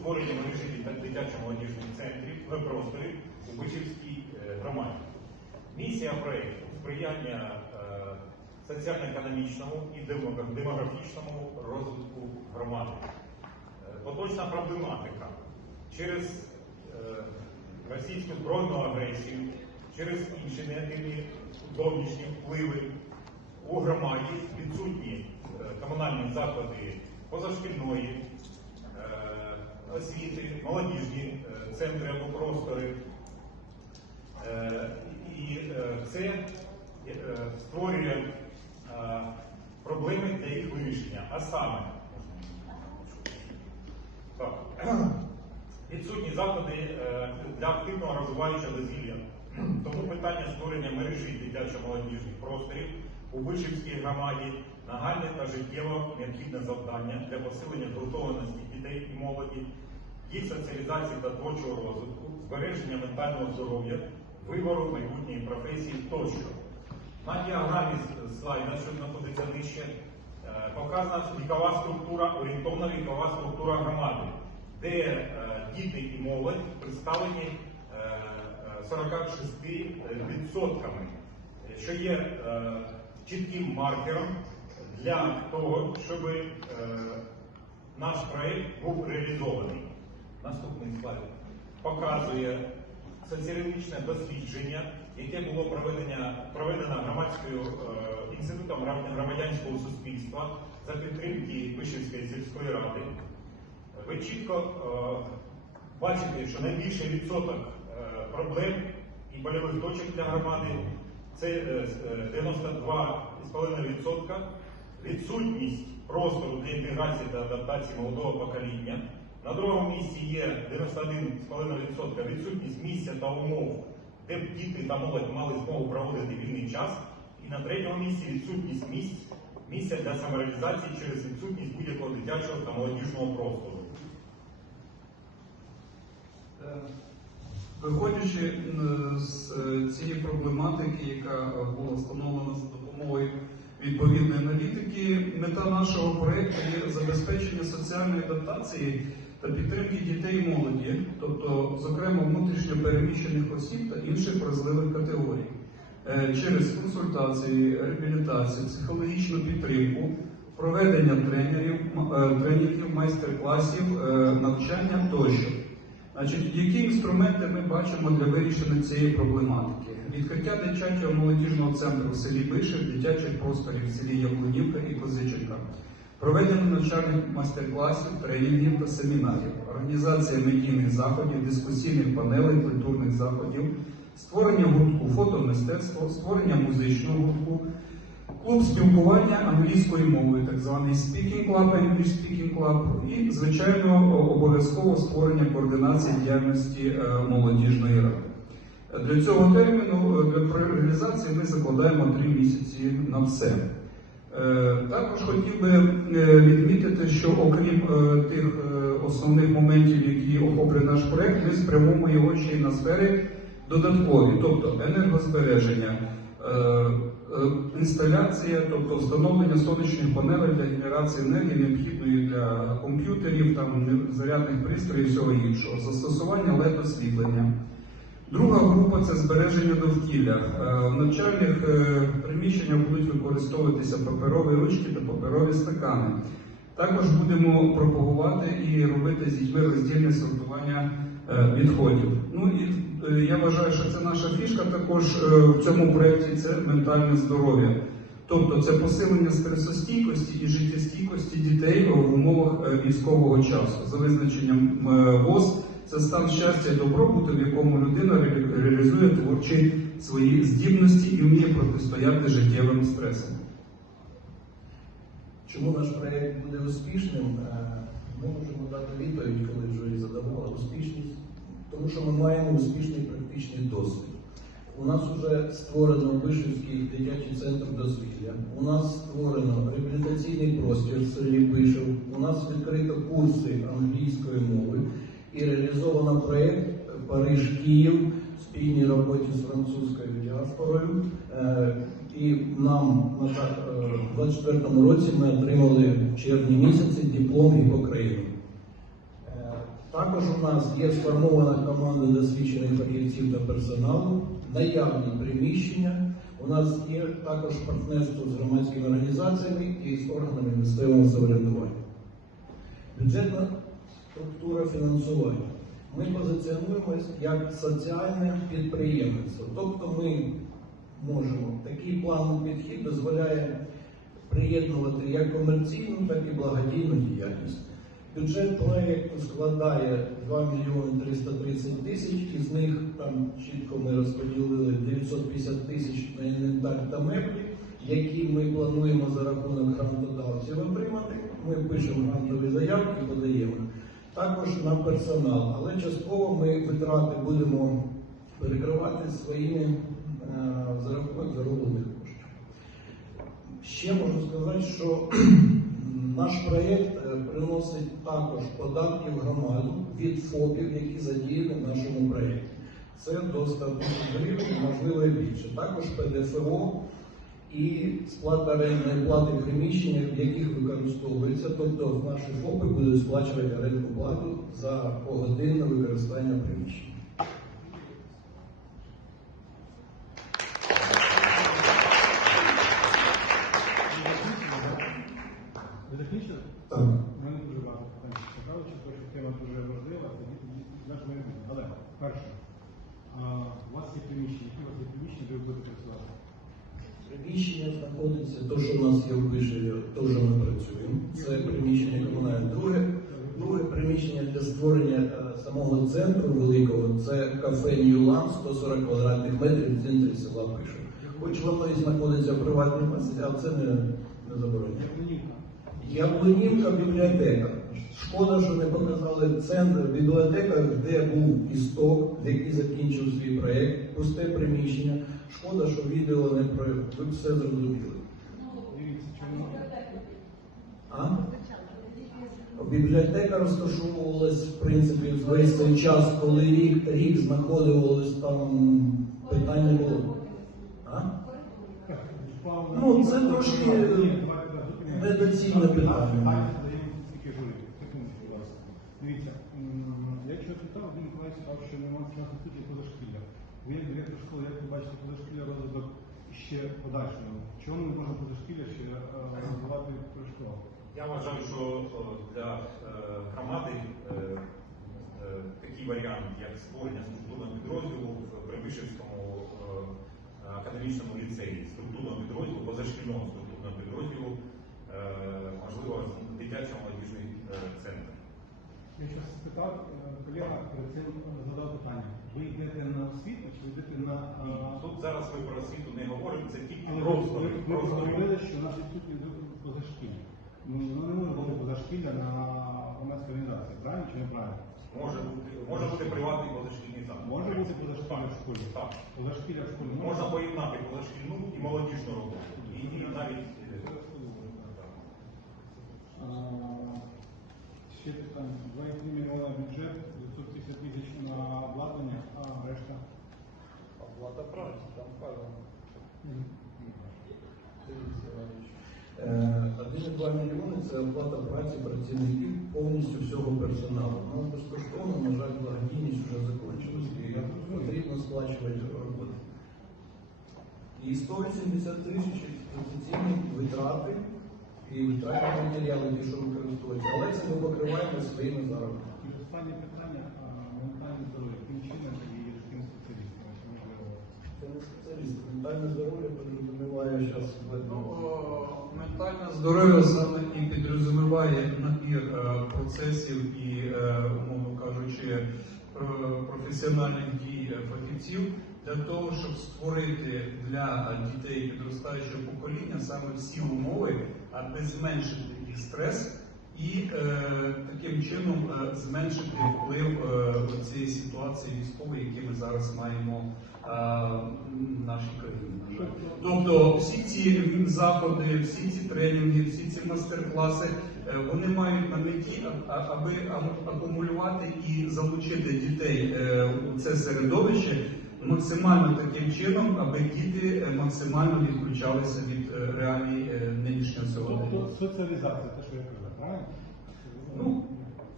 створення мережі та дитячо-молодіжних центрів в просторі у Бичівській е, громаді. Місія проєкту сприяння е, соціально-економічному і демографічному розвитку громади. Е, Поточна проблематика через російську збройну агресію, через інші негативні зовнішні впливи у громаді відсутні комунальні заклади позашкільної освіти, молодіжні е, центри або простори. Е, І е, це створює проблеми для їх вирішення. А саме, відсутні заходи для активного розвиваючого дозвілля. Тому питання створення мережі дитячо-молодіжних просторів у Вишівській громаді нагальне та життєво необхідне завдання для посилення згуртованості дітей і молоді, їх соціалізації та творчого розвитку, збереження ментального здоров'я, вибору майбутньої професії тощо. На діаграмі слайда, що знаходиться нижче, е, показана вікова структура, орієнтовна вікова структура громади, де е, діти і молодь представлені е, е, 46%, що є чітким маркером для того, щоб наш проєкт був реалізований. Наступний слайд показує соціологічне дослідження, яке було проведено, громадською е, інститутом громадянського суспільства за підтримки Вишівської сільської ради. Ви чітко е, бачите, що найбільший відсоток е, проблем і больових точок для громади це е, е, 92,5% відсутність простору для інтеграції та адаптації молодого покоління. На другому місці є 91,5% відсутність місця та умов, де б діти та молодь мали змогу проводити вільний час. І на третьому місці відсутність місць, місця для самореалізації через відсутність будь-якого дитячого та молодіжного простору. Виходячи з е, цієї проблематики, яка е, була встановлена за допомогою відповідної аналітики, мета нашого проєкту є забезпечення соціальної адаптації та підтримки дітей і молоді, тобто, зокрема, внутрішньо переміщених осіб та інших вразливих категорій, Е, через консультації, реабілітацію, психологічну підтримку, проведення тренерів, е, майстер-класів, е, навчання тощо. Значить, які інструменти ми бачимо для вирішення цієї проблематики? Відкриття дитячого молодіжного центру в селі Бишев, дитячих просторів в селі Яблунівка і Козиченка, проведення навчальних майстер-класів, тренінгів та семінарів, організація медійних заходів, дискусійних панелей, культурних заходів, створення гуртку фотомистецтво, створення музичного гуртку, Клуб спілкування англійською мовою, так званий Speaking Club, English Speaking Club, і, звичайно, обов'язково створення координації діяльності е, молодіжної ради. Для цього терміну, е, для реалізації ми закладаємо три місяці на все. Е, Також хотів би відмітити, що окрім тих основних моментів, які охоплює наш проект, ми спрямовуємо його ще й на сфери додаткові, тобто енергозбереження, інсталяція, тобто встановлення сонячних панелей для генерації енергії, необхідної для комп'ютерів, там зарядних пристроїв і всього іншого, застосування led освітлення. Друга група це збереження довкілля. Е, В навчальних е, приміщеннях будуть використовуватися паперові ручки та паперові стакани. Також будемо пропагувати і робити з дітьми роздільне сортування е, відходів. Ну і е, я вважаю, що це наша фішка також е, в цьому проєкті це ментальне здоров'я. Тобто це посилення стресостійкості і життєстійкості дітей в умовах е, військового часу. За визначенням е, ВОЗ, це стан щастя і добробуту, в якому людина реалізує творчі свої здібності і вміє протистояти життєвим стресам. Чому наш проєкт буде успішним? Е, Ми можемо дати відповідь, коли вже її задавала успішність, тому що ми маємо успішний практичний досвід. У нас вже створено Вишівський дитячий центр дозвілля, у нас створено реабілітаційний простір в селі Бишев, у нас відкрито курси англійської мови і реалізовано проєкт Париж-Київ в спільній роботі з французькою діаспорою. Е, І нам на так, е, в 24-му році ми отримали в червні місяці диплом Гіппокреїну. Е, Також у нас є сформована команда досвідчених фахівців та персоналу, наявні приміщення. У нас є також партнерство з громадськими організаціями і з органами місцевого самоврядування. Бюджетна структура фінансування. Ми позиціонуємось як соціальне підприємництво. Тобто ми можемо, такий плановий підхід дозволяє приєднувати як комерційну, так і благодійну діяльність. Бюджет проєкту складає 2 мільйони 330 тисяч, із них там чітко ми розподілили 950 тисяч на інвентар та меблі, які ми плануємо за рахунок грантодавців отримати. Ми пишемо грантові заявки подаємо. Також на персонал, але частково ми витрати будемо перекривати своїми е, за рахунок зароблених коштів. Ще можу сказати, що наш проєкт приносить також податки в громаду від ФОПів, які задіяні в нашому проєкті. Це до 100 тисяч гривень, можливо і більше. Також ПДФО і сплата орендної плати в приміщеннях, в яких використовується. Тобто наші ФОПи будуть сплачувати орендну плату за погодинне використання приміщення. Ви закінчили? Так. У мене дуже багато питань цікавить, тому що тема дуже важлива, тоді наш варіант. Але перше, а, у вас є приміщення, які у вас є приміщення, де ви будете працювати? Приміщення знаходиться, то, що в нас є в Вишеві, теж ми працюємо. Це приміщення комунальне. Друге, друге приміщення для створення е, самого центру великого це кафе Ньюланд, 140 квадратних метрів в центрі села Пише. Хоч воно і знаходиться в приватній власності, але це не, не заборонено. Яблунівка бібліотека. Шкода, що не показали центр бібліотека, де був істок, який закінчив свій проєкт, пусте приміщення. Шкода, що відео не про ви все зрозуміли. Дивіться, чому Бібліотека розташовувалась в принципі весь цей час, коли рік, рік знаходилось там питань не було. А? Ну, це трошки недоцільне питання. Дивіться, м, якщо читав, Дмитро Миколаївич сказав, що немає часу. Ви як ви бачите позашкілля розвиток ще подальшого? Чому не можна позашкілля ще е, розвивати про школу? Я вважаю, що е, для е, громади е, такий варіант, як створення структурного підрозділу в Прибишівському е, академічному ліцеї, структурного підрозділу, позашкільного структурного підрозділу, можливо, дитячий молодіжний центр. Я зараз спитав, колега перед цим задав питання. Ви йдете на освіту чи ви йдете на Тут зараз ми про освіту не говоримо, це тільки ви, ви просто говорили, що у нас відсутні позашкілля. Ну, ну, не може бути позашкілля на громадській організації, правильно чи неправильно? Може бути, може бути приватний позашкільний заклад. Може бути позашкілля в школі? Так. Позашкілля в школі Можна поєднати позашкільну і молодіжну роботу. І, і навіть е. А, Ще питання. 2,3 мільйона бюджет, 950 тисяч на обладнання, а решта? Оплата праці, там вказано. Е, 1,2 мільйони це оплата праці працівників повністю всього персоналу. Ну, безкоштовно, на жаль, благодійність вже закінчилась і потрібно сплачувати роботи. І 180 тисяч експлуатаційні витрати і витрати матеріали, ті, що використовуються. Але це ми покриваємо своїми заробітками. І останнє питання, ментальне здоров'я. Яким чином і з ким спеціалістами, якщо можливо? Це не спеціаліст. Ментальне здоров'я підрозуміває зараз Ну, о, Ментальне здоров'я саме і підрозуміває набір е, процесів і, е, умовно кажучи, про- професіональних дій е, фахівців для того, щоб створити для дітей підростаючого покоління саме всі умови, аби зменшити їх стрес і е, таким чином е, зменшити вплив е, цієї ситуації військової, які ми зараз маємо е, в нашій країні. на жаль. Тобто всі ці заходи, всі ці тренінги, всі ці мастер-класи, е, вони мають на меті, аби акумулювати і залучити дітей е, у це середовище максимально таким чином, аби діти е, максимально відключалися від е, реалій е, нинішнього сьогодення. Тобто соціалізація, те, що я казав, правильно? Ну,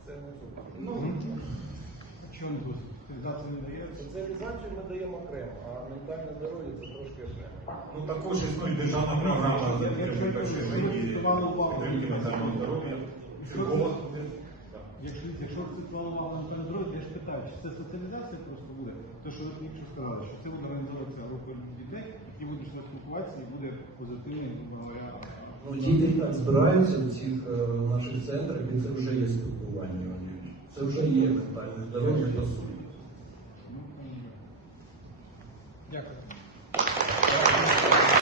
Це не тут. Ну, Не дається. Соціалізацію ми даємо окремо, а ментальне здоров'я це трошки окремо. Ну також існує державна програма з підтримки першої лінії, підтримки ментального здоров'я, психолог. Якщо, якщо це планова ментальне здоров'я, я ж питаю, чи це соціалізація просто буде? Те, що ви тільки що сказали, що це буде організовуватися групи дітей, які будуть спілкуватися і буде позитивний, говоря, Ну, діти так збираються в цих е, наших центрах, і це вже є спілкування. Це вже є ментальне здоров'я